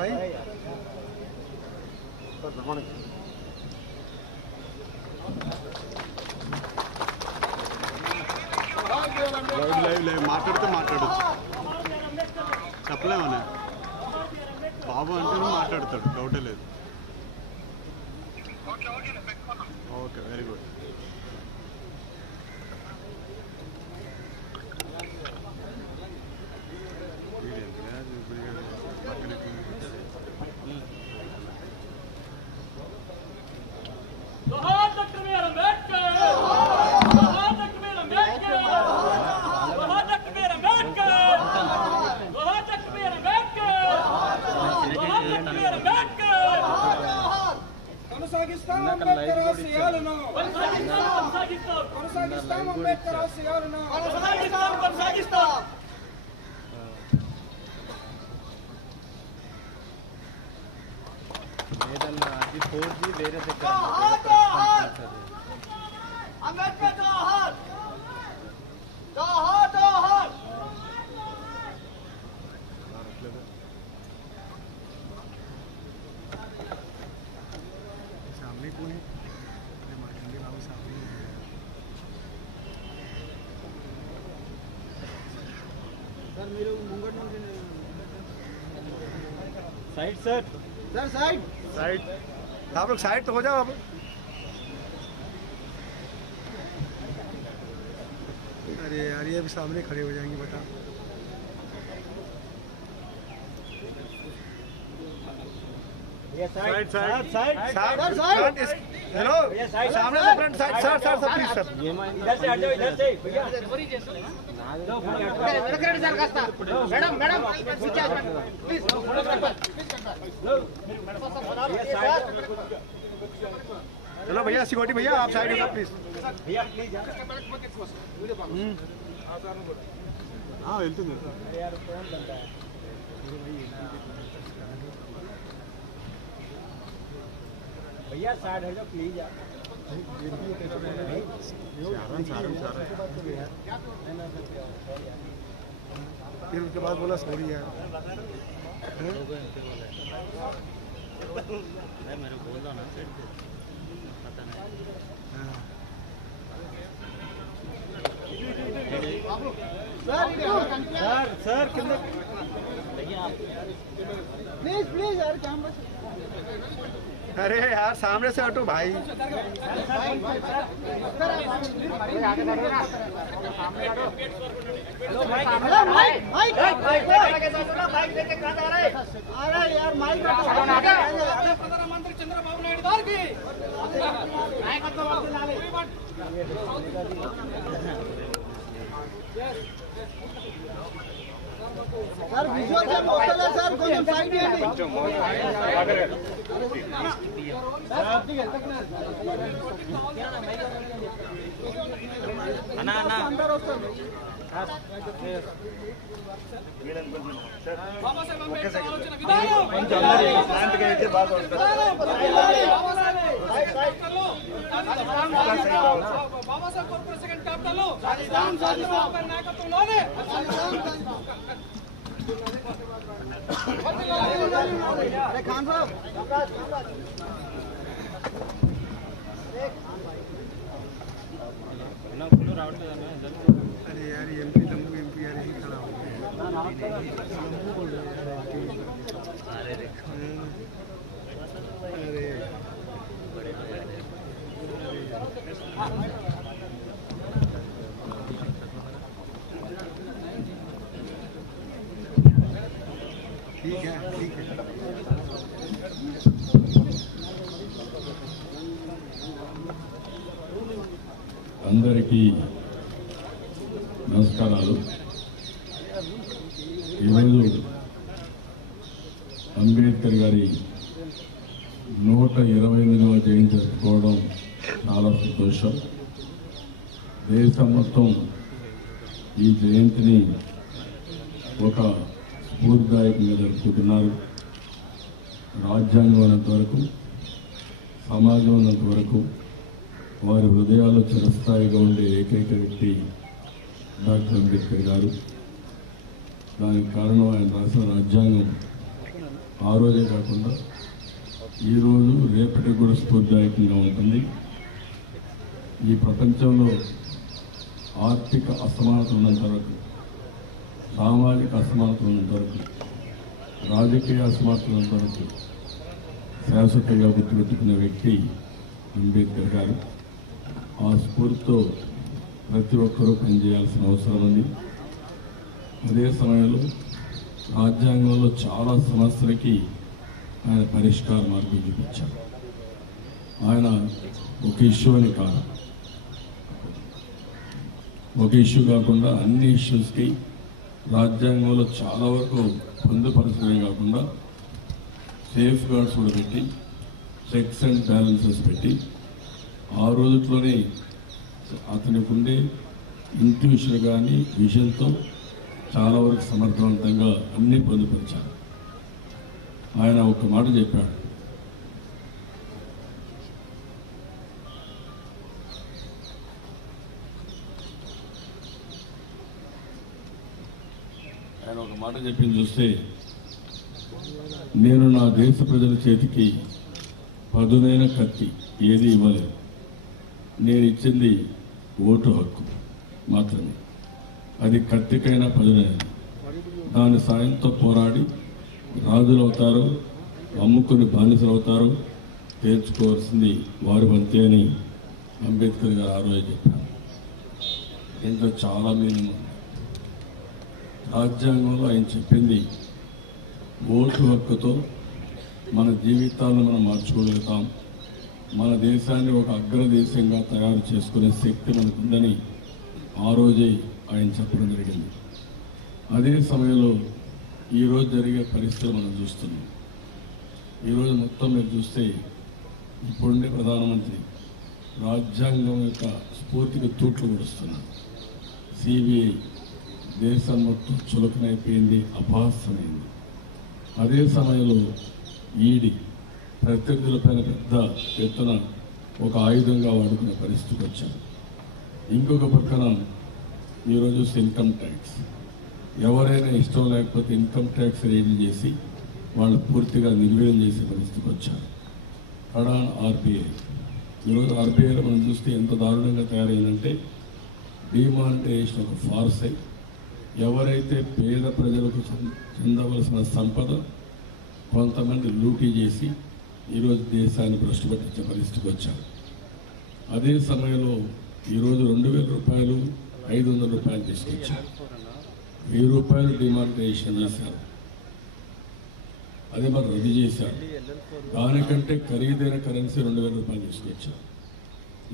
भाई లైవ్ మాట్లాడితే మాట్లాడచ్చు చెప్పలేమనే బాబు అంటే మాట్లాడతాడు డౌటే లేదు okay very good side sir side side आप लोग साइड तो हो जाओ अब अरे यार ये भी सामने खड़े हो जाएंगे बता side side side side hello सामने से front side sir sir sir please sir इधर से हट जाओ इधर से भैया मैडम मैडम प्लीज चलो भैया सिक्योरिटी भैया आप साइड हो प्लीज भैया प्लीज हाँ వెళ్తుంది यार कौन बंदा है भैया साइड हो जाओ प्लीज यार फिर उसके बाद बोला सॉरी यार मेरे को बोल दो ना पता नहीं सर सर कितने प्लीज प्लीज यार कैमरा अरे यार सामने से हटो भाई प्रधानमंत्री चंद्रबाबू नायडू गाరికి सर विजुअल से बोलते हैं सर కొంచెం సైడ్ చేయండి అన్న అన్న అందరూ వస్తారు బాబా సాహెబ్ అంబేద్కర్ ఆలోచన విధానం శాంతిగా అయితే బాగా వస్తుంది Baba Saheb corporation second capital లో సాధిస్తాం నాయకత్వంలోనే अरे खान साहब अरे यार एमपी लंबू एमपी यार यही खड़ा हो अरे ठीक है ठीक है అందరికీ నమస్కారాలు ఈరోజు అంబేద్కర్ గారి 128వ జయంతి జరుపుకోవడం చాలా సంతోషం దేశం మొత్తం ఈ జయంతిని ఒక స్ఫూర్తిదాయకంగా జరుపుకుంటున్నారు రాజ్యాంగం ఉన్నంత వరకు సమాజం ఉన్నంత వరకు వారి హృదయాల్లో చిరస్థాయిగా ఉండే ఏకైక వ్యక్తి డాక్టర్ అంబేద్కర్ గారు. దానికి కారణం ఆయన రాసిన రాజ్యాంగం ఆ రోజే కాకుండా ఈరోజు రేపటికి కూడా స్ఫూర్తిదాయకంగా ఉంటుంది. ఈ ప్రపంచంలో ఆర్థిక అసమానత ఉన్నంత వరకు, సామాజిక అసమానత ఉన్నంత వరకు, రాజకీయ అసమానత ఉన్నంత వరకు శాశ్వతంగా గుర్తుపెట్టుకున్న వ్యక్తి అంబేద్కర్ గారు. ఆ స్ఫూర్తితో ప్రతి ఒక్కరూ పనిచేయాల్సిన అవసరం ఉంది. అదే సమయంలో రాజ్యాంగంలో చాలా సమస్యలకి ఆయన పరిష్కార మార్గం చూపించారు. ఆయన ఒక ఇష్యూ అని కాదు, ఒక ఇష్యూ కాకుండా అన్ని ఇష్యూస్కి రాజ్యాంగంలో చాలా వరకు పొందుపరచడమే కాకుండా సేఫ్ గార్డ్స్ కూడా పెట్టి, చెక్స్ అండ్ బ్యాలెన్సెస్ పెట్టి, ఆ రోజుట్లోనే అతనికి ఉండే ఇంట్యూషన్ కానీ విజన్తో చాలా వరకు సమర్థవంతంగా అన్నీ పొందుపరిచారు. ఆయన ఒక మాట చెప్పాడు, చెప్పింది చూస్తే, నేను నా దేశ ప్రజల చేతికి పదునైన కత్తి ఏది ఇవ్వలేదు, నేను ఇచ్చింది ఓటు హక్కు మాత్రమే. అది కత్తికైనా పదునైనది. దాని సాయంతో పోరాడి రాజులు అవుతారు, అమ్ముకుని బానిసలు అవుతారు, తేల్చుకోవాల్సింది వారి వంతే అని అంబేద్కర్ గారు ఆ రోజు చెప్పారు. దీంట్లో చాలా మీనింగ్ ఉంది. రాజ్యాంగంలో ఆయన చెప్పింది, ఓటు హక్కుతో మన జీవితాలను మనం మార్చుకోగలుగుతాం, మన దేశాన్ని ఒక అగ్రదేశంగా తయారు చేసుకునే శక్తి మనకుందని ఆ రోజే ఆయన చెప్పడం జరిగింది. అదే సమయంలో ఈరోజు జరిగే పరిస్థితులు మనం చూస్తున్నాం. ఈరోజు మొత్తం మీరు చూస్తే ఇప్పుడుండే ప్రధానమంత్రి రాజ్యాంగం యొక్క స్ఫూర్తికి తూట్లు పొడుస్తున్నారు. సిబిఐ దేశం మొత్తం చులకనైపోయింది, అపహాస్యమైంది. అదే సమయంలో ఈడీ ప్రత్యర్థులపైన పెద్ద ఎత్తున ఒక ఆయుధంగా వాడుకునే పరిస్థితికి వచ్చారు. ఇంకొక పక్కన ఈరోజు ఇన్కమ్ ట్యాక్స్, ఎవరైనా ఇష్టం లేకపోతే ఇన్కమ్ ట్యాక్స్ రేడీ చేసి వాళ్ళు పూర్తిగా నిర్వీర్యం చేసే పరిస్థితికి వచ్చారు. కడాన్ ఆర్బీఐ, ఈరోజు ఆర్బీఐలో మనం చూస్తే ఎంత దారుణంగా తయారైందంటే, డిమానిటైజేషన్ ఒక ఫార్స్ అయి ఎవరైతే పేద ప్రజలకు చెందవలసిన సంపద కొంతమంది లూటీ చేసి ఈరోజు దేశాన్ని భ్రష్టు పట్టించే పరిస్థితికి వచ్చారు. అదే సమయంలో ఈరోజు 2000 రూపాయలు 500 రూపాయలు తీసుకొచ్చారు. 1000 రూపాయలు డిమానిటైజేషన్ చేశారు, అది మరి రద్దు చేశారు. దానికంటే ఖరీదైన కరెన్సీ 2000 రూపాయలు తీసుకొచ్చారు.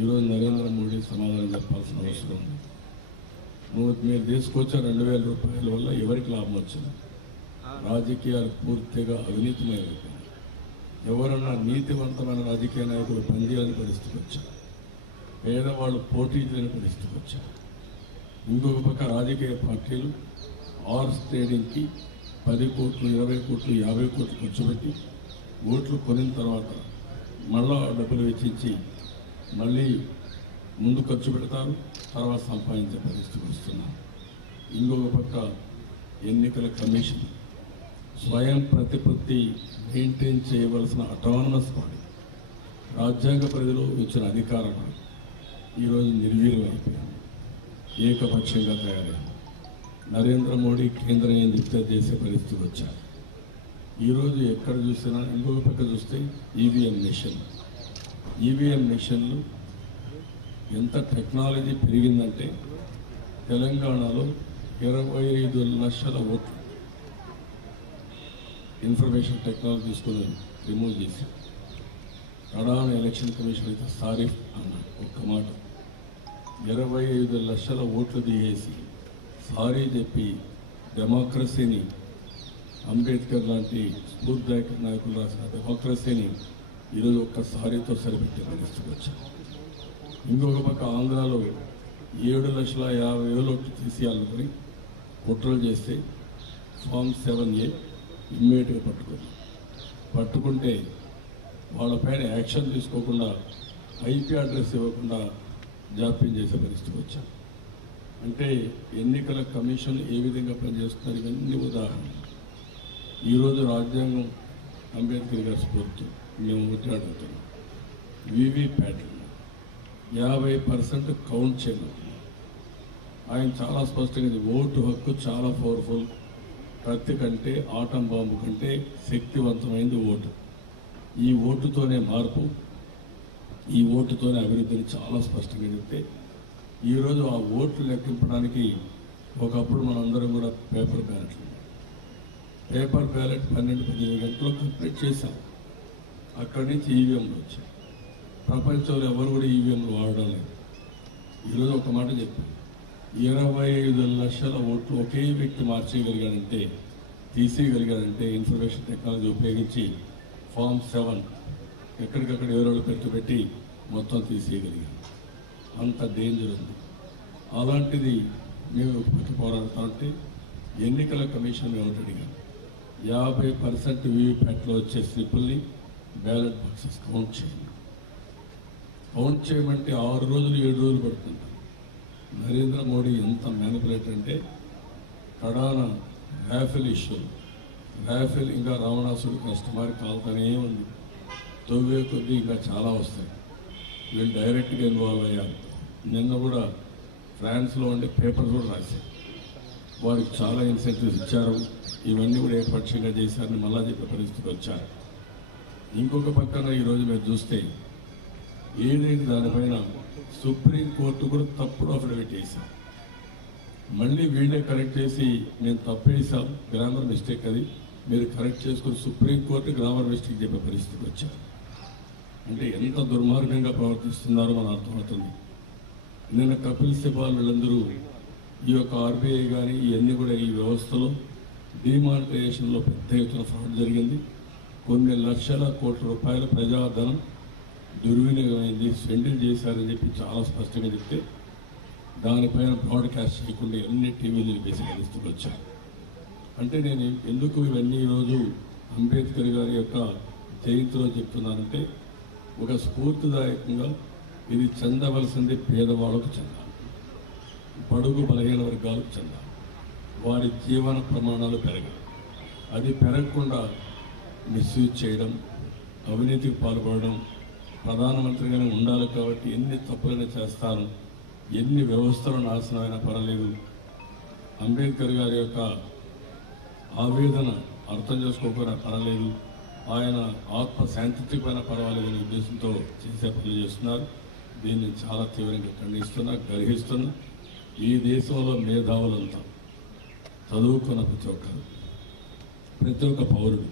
ఈరోజు నరేంద్ర మోడీ సమాధానం చెప్పాల్సిన అవసరం ఉంది. మీరు తీసుకొచ్చే 2000 రూపాయల వల్ల ఎవరికి లాభం వచ్చింది? రాజకీయాలు పూర్తిగా అవినీతిమయమైపోయింది. ఎవరన్నా నీతివంతమైన రాజకీయ నాయకులు పనిచేయాలని పరిస్థితికి వచ్చారు, పేదవాళ్ళు పోటీ చేయని పరిస్థితికి వచ్చారు. ఇంకొక పక్క రాజకీయ పార్టీలు ఆర్స్ ట్రేడింగ్కి 10 కోట్లు 20 కోట్లు 50 కోట్లు ఖర్చు పెట్టి ఓట్లు కొనిన తర్వాత మళ్ళా డబ్బులు వెచ్చించి మళ్ళీ ముందు ఖర్చు పెడతారు, తర్వాత సంపాదించే పరిస్థితికి వస్తున్నారు. ఇంకొక పక్క ఎన్నికల కమిషన్ స్వయం ప్రతిపత్తి మెయింటైన్ చేయవలసిన అటానమస్ బాడీ, రాజ్యాంగ పరిధిలో ఇచ్చిన అధికారాలు ఈరోజు నిర్వీర్యం అయిపోయింది, ఏకపక్షంగా తయారైంది. నరేంద్ర మోడీ కేంద్రం ఏం చెప్తే చేసే పరిస్థితికి వచ్చారు. ఈరోజు ఎక్కడ చూసినా ఇంకొక పక్క చూస్తే ఈవీఎం మిషన్లు ఎంత టెక్నాలజీ పెరిగిందంటే, తెలంగాణలో 25 లక్షల ఓట్లు ఇన్ఫర్మేషన్ టెక్నాలజీ తీసుకుని రిమూవ్ చేసి, కడాన ఎలక్షన్ కమిషన్ అయితే సారీ అన్నాడు ఒక్క మాట. 25 లక్షల ఓట్లు దిగేసి సారీ చెప్పి డెమోక్రసీని, అంబేద్కర్ లాంటి స్ఫూర్తిదాయక నాయకులు రాసిన డెమోక్రసీని ఈరోజు ఒక్కసారితో సరిపెట్టే పరిస్థితికి వచ్చారు. ఇంకొక పక్క ఆంధ్రాలో 7,50,000 ఓట్లు తీసేయాలని కుట్రలు చేస్తే ఫామ్ 7A ఇమ్మీడియట్గా పట్టుకుంటే వాళ్ళపైన యాక్షన్ తీసుకోకుండా, ఐపీ అడ్రస్ ఇవ్వకుండా జాప్యం చేసే పరిస్థితికి వచ్చారు. అంటే ఎన్నికల కమిషన్ ఏ విధంగా పనిచేస్తున్నారు, ఇవన్నీ ఉదాహరణలు. ఈరోజు రాజ్యాంగం అంబేద్కర్ గారి స్ఫూర్తి మేము మాట్లాడుతున్నాం. వీవీప్యాట్లు 50% కౌంట్ చేయమని ఆయన చాలా స్పష్టంగా ఇది ఓటు హక్కు చాలా పవర్ఫుల్, కత్తి కంటే ఆటం బాంబు కంటే శక్తివంతమైంది ఓటు. ఈ ఓటుతోనే మార్పు, ఈ ఓటుతోనే అభివృద్ధిని చాలా స్పష్టంగా చెప్తే ఈరోజు ఆ ఓట్లు లెక్కింపడానికి ఒకప్పుడు మనందరం కూడా పేపర్ బ్యాలెట్ 12-15 గంటల్లో కంప్లీట్ చేశాం. అక్కడి నుంచి ఈవీఎంలు వచ్చాయి. ప్రపంచంలో ఎవరు కూడా ఈవీఎంలు వాడడం లేదు. ఈరోజు ఒక మాట చెప్పాను, 25 లక్షల ఓట్లు ఒకే వ్యక్తి మార్చేయగలిగాడంటే, తీసేయగలిగాడంటే ఇన్ఫర్మేషన్ టెక్నాలజీ ఉపయోగించి ఫామ్ 7 ఎక్కడికక్కడ ఎవరో పెట్టి మొత్తం తీసేయగలిగాం. అంత డేంజర్ ఉంది. అలాంటిది మేము పోరాడుతుంటే ఎన్నికల కమిషన్ ఏమిటి అడిగాం, 50% వీవీప్యాట్లో వచ్చే స్లిప్పుల్ని బ్యాలెట్ బాక్సెస్ కౌంట్ చేయమంటే 6 రోజులు 7 రోజులు పడుతుంది. నరేంద్ర మోడీ ఎంత మ్యానిపులేటర్ అంటే కడాన రాఫెల్ ఇష్యూలు, రాఫెల్ ఇంకా రావణాసుడు కస్టమర్ కాల్తనే ఉంది. తొవ్వే కొద్దీ ఇంకా చాలా వస్తాయి. వీళ్ళు డైరెక్ట్గా ఇన్వాల్వ్ అయ్యారు. నిన్న కూడా ఫ్రాన్స్లో ఉండే పేపర్స్ కూడా రాశారు. వారికి చాలా ఇన్సెంటివ్స్ ఇచ్చారు. ఇవన్నీ కూడా ఏకపక్షంగా చేశారని మళ్ళా చెప్పే పరిస్థితికి వచ్చారు. ఇంకొక పక్కన ఈరోజు మీరు చూస్తే ఏదైతే దానిపైన సుప్రీంకోర్టు కూడా తప్పుడు అఫిడవిట్ వేశారు. మళ్ళీ వీళ్ళే కరెక్ట్ చేసి మేము తప్పు వేసాం, గ్రామర్ మిస్టేక్ అది మీరు కరెక్ట్ చేసుకుని సుప్రీంకోర్టు గ్రామర్ మిస్టేక్ చెప్పే పరిస్థితికి వచ్చారు. అంటే ఎంత దుర్మార్గంగా ప్రవర్తిస్తున్నారో మనం అర్థమవుతుంది. నిన్న కపిల్ సిబాల్ వీళ్ళందరూ ఈ యొక్క ఆర్బీఐ కానీ ఇవన్నీ కూడా ఈ వ్యవస్థలో డిమానిటైజేషన్లో పెద్ద ఎత్తున ఫ్రాడ్ జరిగింది. కొన్ని లక్షల కోట్ల రూపాయల ప్రజాధనం దుర్వినియోగమైంది, స్పెండిల్ చేశారని చెప్పి చాలా స్పష్టంగా చెప్తే దానిపైన బ్రాడ్కాస్ట్ చేయకుండా అన్ని టీవీలు నిలిపేసే పరిస్థితులు వచ్చాయి. అంటే నేను ఎందుకు ఇవన్నీ ఈరోజు అంబేద్కర్ గారి యొక్క జయంతిలో చెప్తున్నానంటే ఒక స్ఫూర్తిదాయకంగా ఇది చెందవలసింది పేదవాళ్ళకు చెందాలి, బడుగు బలహీన వర్గాలకు చెందాలి, వారి జీవన ప్రమాణాలు పెరగాలి. అది పెరగకుండా మిస్యూజ్ చేయడం, అవినీతికి పాల్పడడం, ప్రధానమంత్రిగానే ఉండాలి కాబట్టి ఎన్ని తప్పులైనా చేస్తాను, ఎన్ని వ్యవస్థలు నాశనమైనా పర్వాలేదు, అంబేద్కర్ గారి యొక్క ఆవేదన అర్థం చేసుకోకపోయినా పర్వాలేదు, ఆయన ఆత్మ శాంతించకపోయినా పర్వాలేదు అనే ఉద్దేశంతో చేసే పనులు చేస్తున్నారు. దీన్ని చాలా తీవ్రంగా ఖండిస్తున్నా, గర్హిస్తున్నా. ఈ దేశంలో మేధావులంతా చదువుకున్న ప్రతి ఒక్క పౌరుడు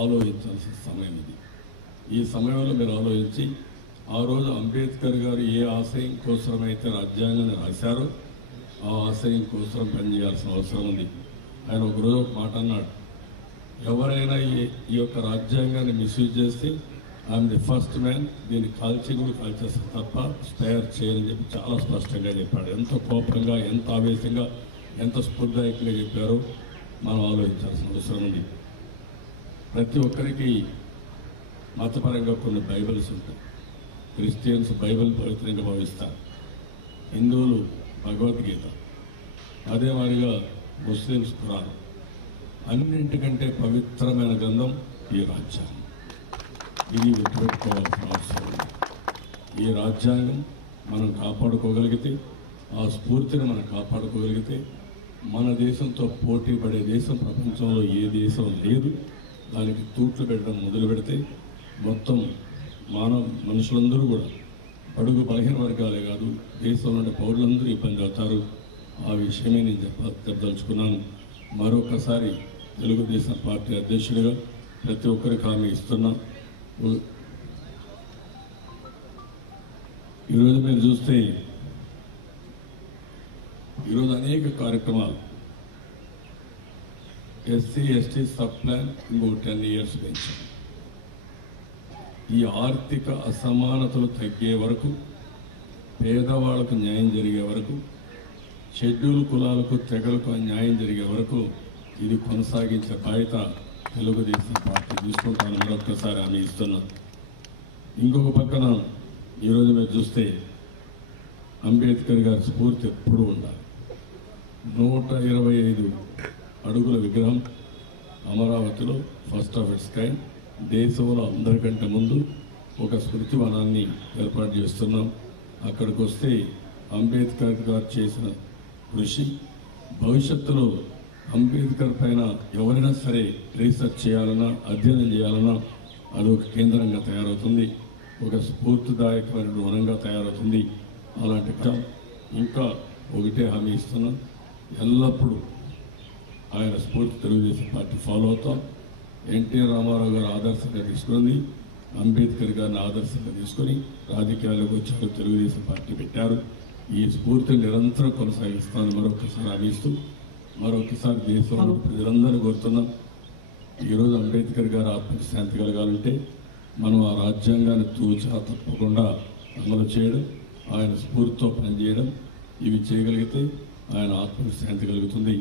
ఆలోచించాల్సిన సమయం ఇది. ఈ సమయంలో మీరు ఆలోచించి ఆ రోజు అంబేద్కర్ గారు ఏ ఆశయం కోసమైతే రాజ్యాంగాన్ని రాశారో ఆ ఆశయం కోసం పనిచేయాల్సిన అవసరం ఉంది. ఆయన ఒకరోజు ఒక మాట అన్నాడు, ఎవరైనా ఈ యొక్క రాజ్యాంగాన్ని మిస్యూజ్ చేస్తే ఐఎమ్ ది ఫస్ట్ మ్యాన్, దీన్ని కూడా కాల్చేస్తారు తప్ప స్పేర్ చేయని చెప్పి చాలా స్పష్టంగా చెప్పాడు. ఎంత కోపంగా, ఎంత ఆవేశంగా, ఎంత స్ఫూర్తిదాయకంగా చెప్పారో మనం ఆలోచించాల్సిన అవసరం ఉంది. ప్రతి ఒక్కరికి మతపరంగా కొన్ని బైబిల్స్ ఉంటాయి. క్రిస్టియన్స్ బైబిల్ పవిత్రంగా భావిస్తారు, హిందువులు భగవద్గీత, అదే మాదిరిగా ముస్లిమ్స్ ఖురాన్. అన్నింటికంటే పవిత్రమైన గ్రంథం ఈ రాజ్యాంగం. ఇది గుర్తుపెట్టుకోవాల్సిన అవసరం ఉంది. ఈ రాజ్యాంగం మనం కాపాడుకోగలిగితే, ఆ స్ఫూర్తిని మనం కాపాడుకోగలిగితే మన దేశంతో పోటీ పడే దేశం ప్రపంచంలో ఏ దేశం లేదు. దానికి తూట్లు పెట్టడం మొదలు పెడితే మొత్తం మనుషులందరూ కూడా అడుగు బలహీన వర్గాలే కాదు, దేశంలో ఉండే పౌరులందరూ ఇబ్బంది అవుతారు. ఆ విషయమే నేను చెప్పదలుచుకున్నాను. మరొకసారి తెలుగుదేశం పార్టీ అధ్యక్షుడిగా ప్రతి ఒక్కరికి హామీ ఇస్తున్నా. ఈరోజు మీరు చూస్తే ఈరోజు అనేక కార్యక్రమాలు, ఎస్సీ ఎస్టీ సబ్ ప్లాన్ ఇంకో 10 years పెంచారు. ఈ ఆర్థిక అసమానతలు తగ్గే వరకు, పేదవాళ్లకు న్యాయం జరిగే వరకు, షెడ్యూల్ కులాలకు తెగలకు న్యాయం జరిగే వరకు ఇది కొనసాగించే బాధ్యత తెలుగుదేశం పార్టీ తీసుకుంటాను. మరొక్కసారి హామీ ఇస్తున్నాను. ఇంకొక పక్కన ఈరోజు మీరు చూస్తే అంబేద్కర్ గారి స్ఫూర్తి ఎప్పుడూ ఉండాలి. 125 అడుగుల విగ్రహం అమరావతిలో ఫస్ట్ ఆఫ్ ఇట్స్ కైండ్. దేశంలో అందరికంటే ముందు ఒక స్మృతి వనాన్ని ఏర్పాటు చేస్తున్నాం. అక్కడికి వస్తే అంబేద్కర్ గారు చేసిన కృషి, భవిష్యత్తులో అంబేద్కర్ పైన ఎవరైనా సరే రీసెర్చ్ చేయాలన్నా, అధ్యయనం చేయాలన్నా అదొక కేంద్రంగా తయారవుతుంది, ఒక స్ఫూర్తిదాయకమైన వనంగా తయారవుతుంది. అలాంటి ఇంకా ఒకటే హామీ ఇస్తున్నాం, ఎల్లప్పుడూ ఆయన స్ఫూర్తి తెలుగుదేశం పార్టీ ఫాలో అవుతాం. ఎన్టీ రామారావు గారు ఆదర్శంగా తీసుకుంది, అంబేద్కర్ గారిని ఆదర్శంగా తీసుకొని రాజకీయాల్లోకి వచ్చారు, తెలుగుదేశం పార్టీ పెట్టారు. ఈ స్ఫూర్తిని నిరంతరం కొనసాగిస్తామని మరొకసారి హామీస్తూ, మరొకసారి దేశంలో ప్రజలందరూ కోరుతున్నాం. ఈరోజు అంబేద్కర్ గారు ఆత్మకి శాంతి కలగాలంటే మనం ఆ రాజ్యాంగాన్ని తూచా తప్పకుండా అమలు చేయడం, ఆయన స్ఫూర్తితో పనిచేయడం, ఇవి చేయగలిగితే ఆయన ఆత్మకి శాంతి కలుగుతుంది.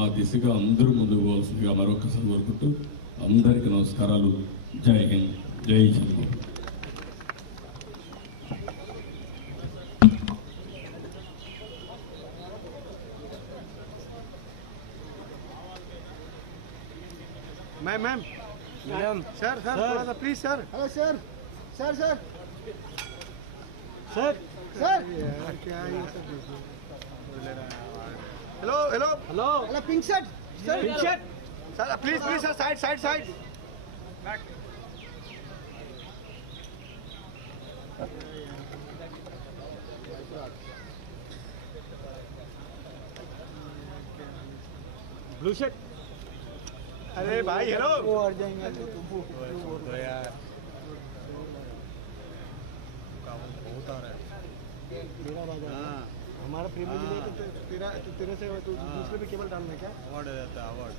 ఆ దిశగా అందరూ ముందుకు పోవాల్సిందిగా మరొకసారి కోరుకుంటూ అందరికీ నమస్కారాలు. జై హింద్, జై చంద్రబాబు. मैम सर थोड़ा सा please sir. Hello sir sir sir sir sir क्या ये सब hello hello hello hello pink shirt sir sir please please sir side side side blue shirt. अरे भाई हेलो वो हट जाएंगे तो यार बहुत आ रहा है. मेरा बाजार हाँ, हमारा प्रीमियम नहीं है तो तेरा से दूसरे पे केबल डालना है क्या? अवार्ड देता है, अवार्ड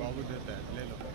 बाबू देता है, ले लो.